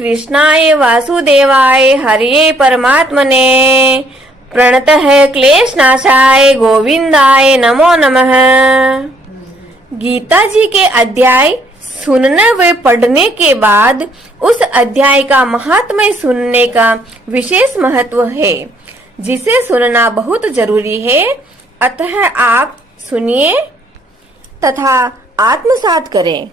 कृष्णाय वासुदेवाय हरिये परमात्मने प्रणतः क्लेशनाशाय गोविंदाय नमो नमः। गीता जी के अध्याय सुनने व पढ़ने के बाद उस अध्याय का महात्म्य सुनने का विशेष महत्व है, जिसे सुनना बहुत जरूरी है। अतः आप सुनिए तथा आत्मसात करें।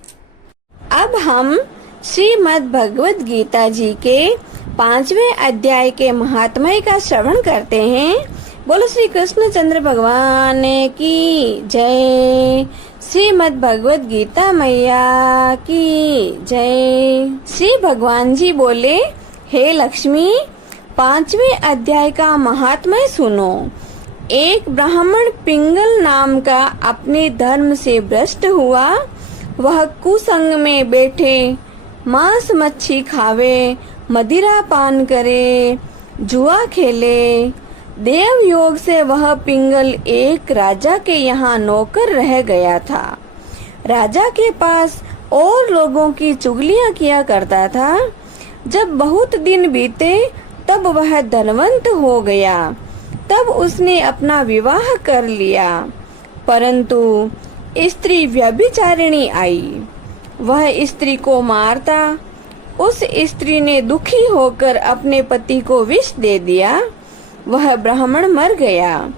अब हम श्रीमद् भगवद गीता जी के 5वें अध्याय के महात्म्य का श्रवण करते हैं। बोलो श्री कृष्ण चंद्र भगवान की जय। श्रीमद् भगवद गीता मैया की जय। श्री भगवान जी बोले, हे लक्ष्मी, 5वें अध्याय का महात्म्य सुनो। एक ब्राह्मण पिंगल नाम का अपने धर्म से भ्रष्ट हुआ। वह कुसंग में बैठे मांस मच्छी खावे, मदिरा पान करे, जुआ खेले। देव योग से वह पिंगल एक राजा के यहाँ नौकर रह गया था। राजा के पास और लोगों की चुगलियां किया करता था। जब बहुत दिन बीते तब वह धनवंत हो गया। तब उसने अपना विवाह कर लिया, परंतु स्त्री व्यभिचारिणी आई। वह स्त्री को मारता। उस स्त्री ने दुखी होकर अपने पति को विष दे दिया। वह ब्राह्मण मर गया।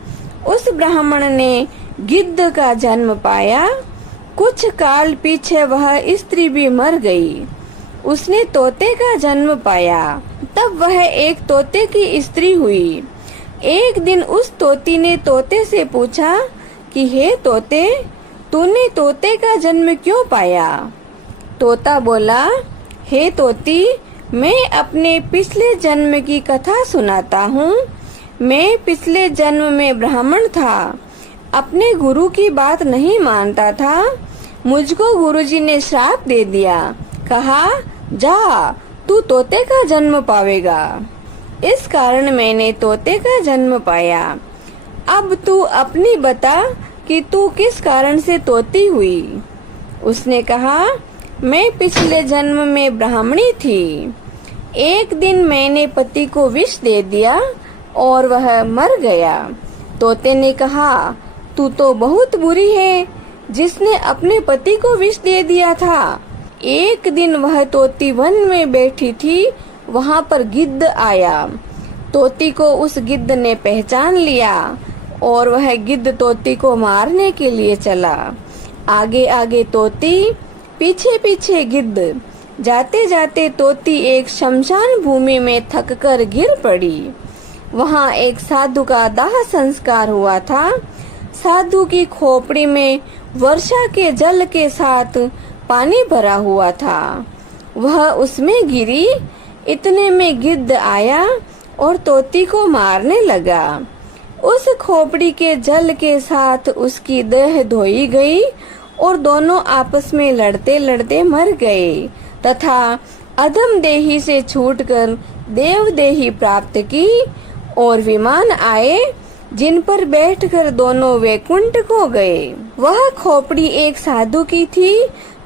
उस ब्राह्मण ने गिद्ध का जन्म पाया। कुछ काल पीछे वह स्त्री भी मर गई। उसने तोते का जन्म पाया। तब वह एक तोते की स्त्री हुई। एक दिन उस तोती ने तोते से पूछा कि हे तोते, तूने तोते का जन्म क्यों पाया? तोता बोला, हे तोती, मैं अपने पिछले जन्म की कथा सुनाता हूँ। मैं पिछले जन्म में ब्राह्मण था। अपने गुरु की बात नहीं मानता था। मुझको गुरुजी ने श्राप दे दिया। कहा, जा तू तोते का जन्म पावेगा। इस कारण मैंने तोते का जन्म पाया। अब तू अपनी बता कि तू किस कारण से तोती हुई। उसने कहा, मैं पिछले जन्म में ब्राह्मणी थी। एक दिन मैंने पति को विष दे दिया और वह मर गया। तोते ने कहा, तू तो बहुत बुरी है, जिसने अपने पति को विष दे दिया था। एक दिन वह तोती वन में बैठी थी। वहाँ पर गिद्ध आया। तोती को उस गिद्ध ने पहचान लिया और वह गिद्ध तोती को मारने के लिए चला। आगे आगे तोती, पीछे पीछे गिद्ध। जाते जाते तोती एक शमशान भूमि में थककर गिर पड़ी। वहाँ एक साधु का दाह संस्कार हुआ था। साधु की खोपड़ी में वर्षा के जल के साथ पानी भरा हुआ था। वह उसमें गिरी। इतने में गिद्ध आया और तोती को मारने लगा। उस खोपड़ी के जल के साथ उसकी देह धोई गई और दोनों आपस में लड़ते लड़ते मर गए तथा अधम देही से छूटकर देव देही प्राप्त की। और विमान आए जिन पर बैठकर दोनों वैकुंठ को गए। वह खोपड़ी एक साधु की थी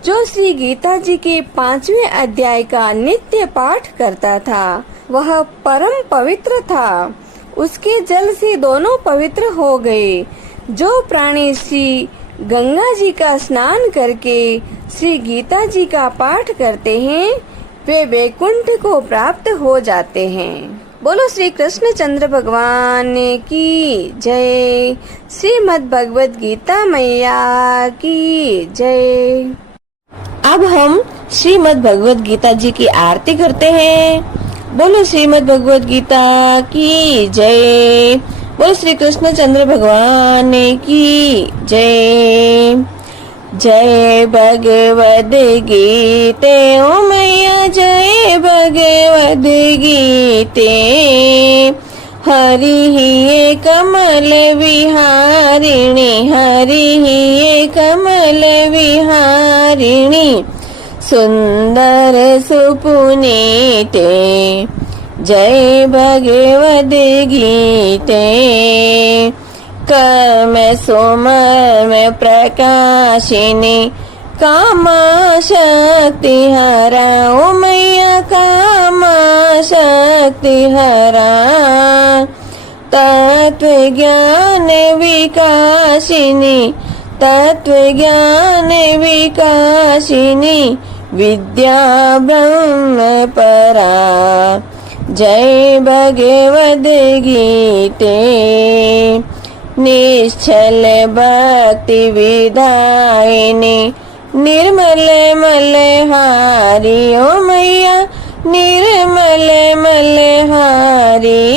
जो श्री गीता जी के 5वें अध्याय का नित्य पाठ करता था। वह परम पवित्र था। उसके जल से दोनों पवित्र हो गए। जो प्राणी श्री गंगा जी का स्नान करके श्री गीता जी का पाठ करते हैं, वे वैकुंठ को प्राप्त हो जाते हैं। बोलो श्री कृष्ण चंद्र भगवान की जय। श्रीमद् भगवद गीता मैया की जय। अब हम श्रीमद् भगवद गीता जी की आरती करते हैं। बोलो श्रीमद् भगवद गीता की जय। बोलो श्री कृष्ण चंद्र भगवान की जय। जय भगवद गीते ओ मैया, जय भगवद गीते। हरि ही ये कमल विहारिणी, हरि ही ये कमल विहारिणी। सुंदर सुपुनीते, जय भगवद गीते। कर्म सोमर्म प्रकाशिनी, काम शक्ति हरा ओ मैया काम शक्ति हरा, तत्व ज्ञान विकासिनी, तत्व ज्ञान विकासिनी, विद्या ब्रह्म परा। जय भगवद गीते, निश्चल भक्ति विदायिनी, निर्मल मलहारी ओ मैया निर्मल मलहारी।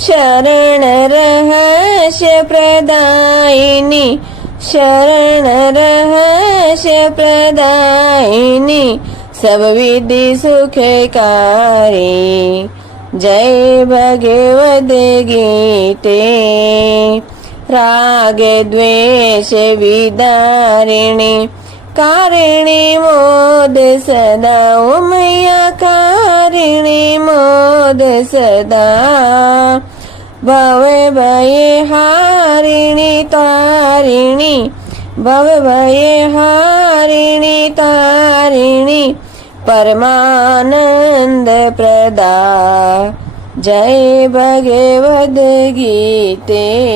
शरण रहस्य प्रदायिनी, शरण रहस्य प्रदायिनी, सब विधि सुखकारी। जय भगवद गीते, राग द्वेष विदारिणी, कारिणी मोद सदा ओ मैया कारिणी मोद सदा। भव भय हारिणी तारिणी, भव भय हारिणी तारिणी, परमानंद प्रदा। जय भगवद गीते।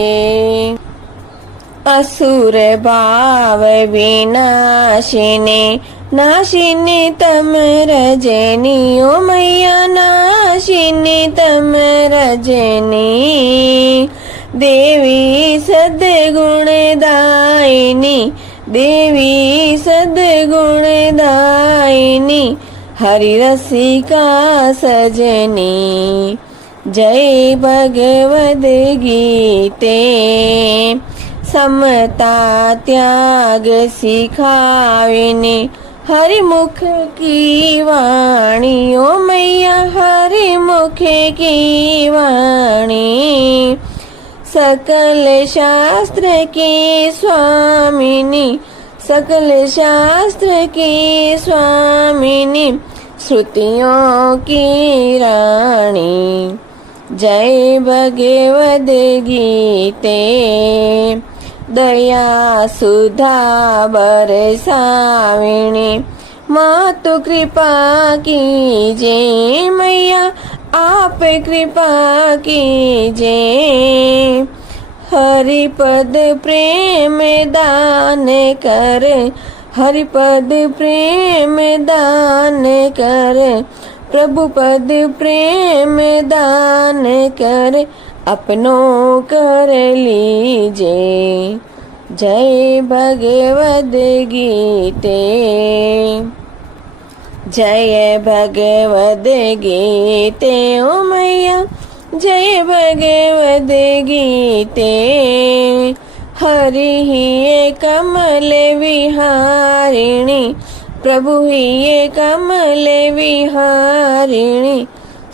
असुर भाव विनाशिनी, नाशिनी तम रजनी ओ मैया नाशिनी तम रजनी। देवी सद्गुणदायिनी, देवी सद्गुणदायिनी, हरि रसिका सजनी। जय भगवद गीते। समता त्याग सिखाविनी, हरि मुख की वाणी ओ मैया हरि मुख की वाणी। सकल शास्त्र की स्वामिनी, सकल शास्त्र की स्वामिनी, श्रुतियों की रानी। जय भगवद गीते। दया सुधा बरसाविनी, मातु कृपा कीजे मैया आप कृपा कीजे। हरिपद प्रेम दान कर, हरिपद प्रेम दान कर, प्रभु पद प्रेम दान कर, अपनों कर लीजे। जय भगवद गीते। जय भगवद गीते ओ मैया जय भगवद गीते। हरि ही ये कमल विहारिणी, प्रभु ही ये कमल विहारिणी,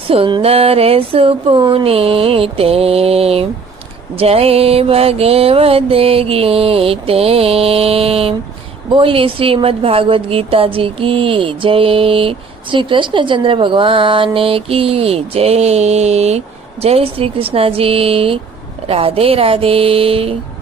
सुंदर सुपुनीते। जय भगवद गीते। बोली श्रीमद् भागवत गीता जी की जय। श्री कृष्ण चंद्र भगवान की जय। जय श्री कृष्ण जी। राधे राधे।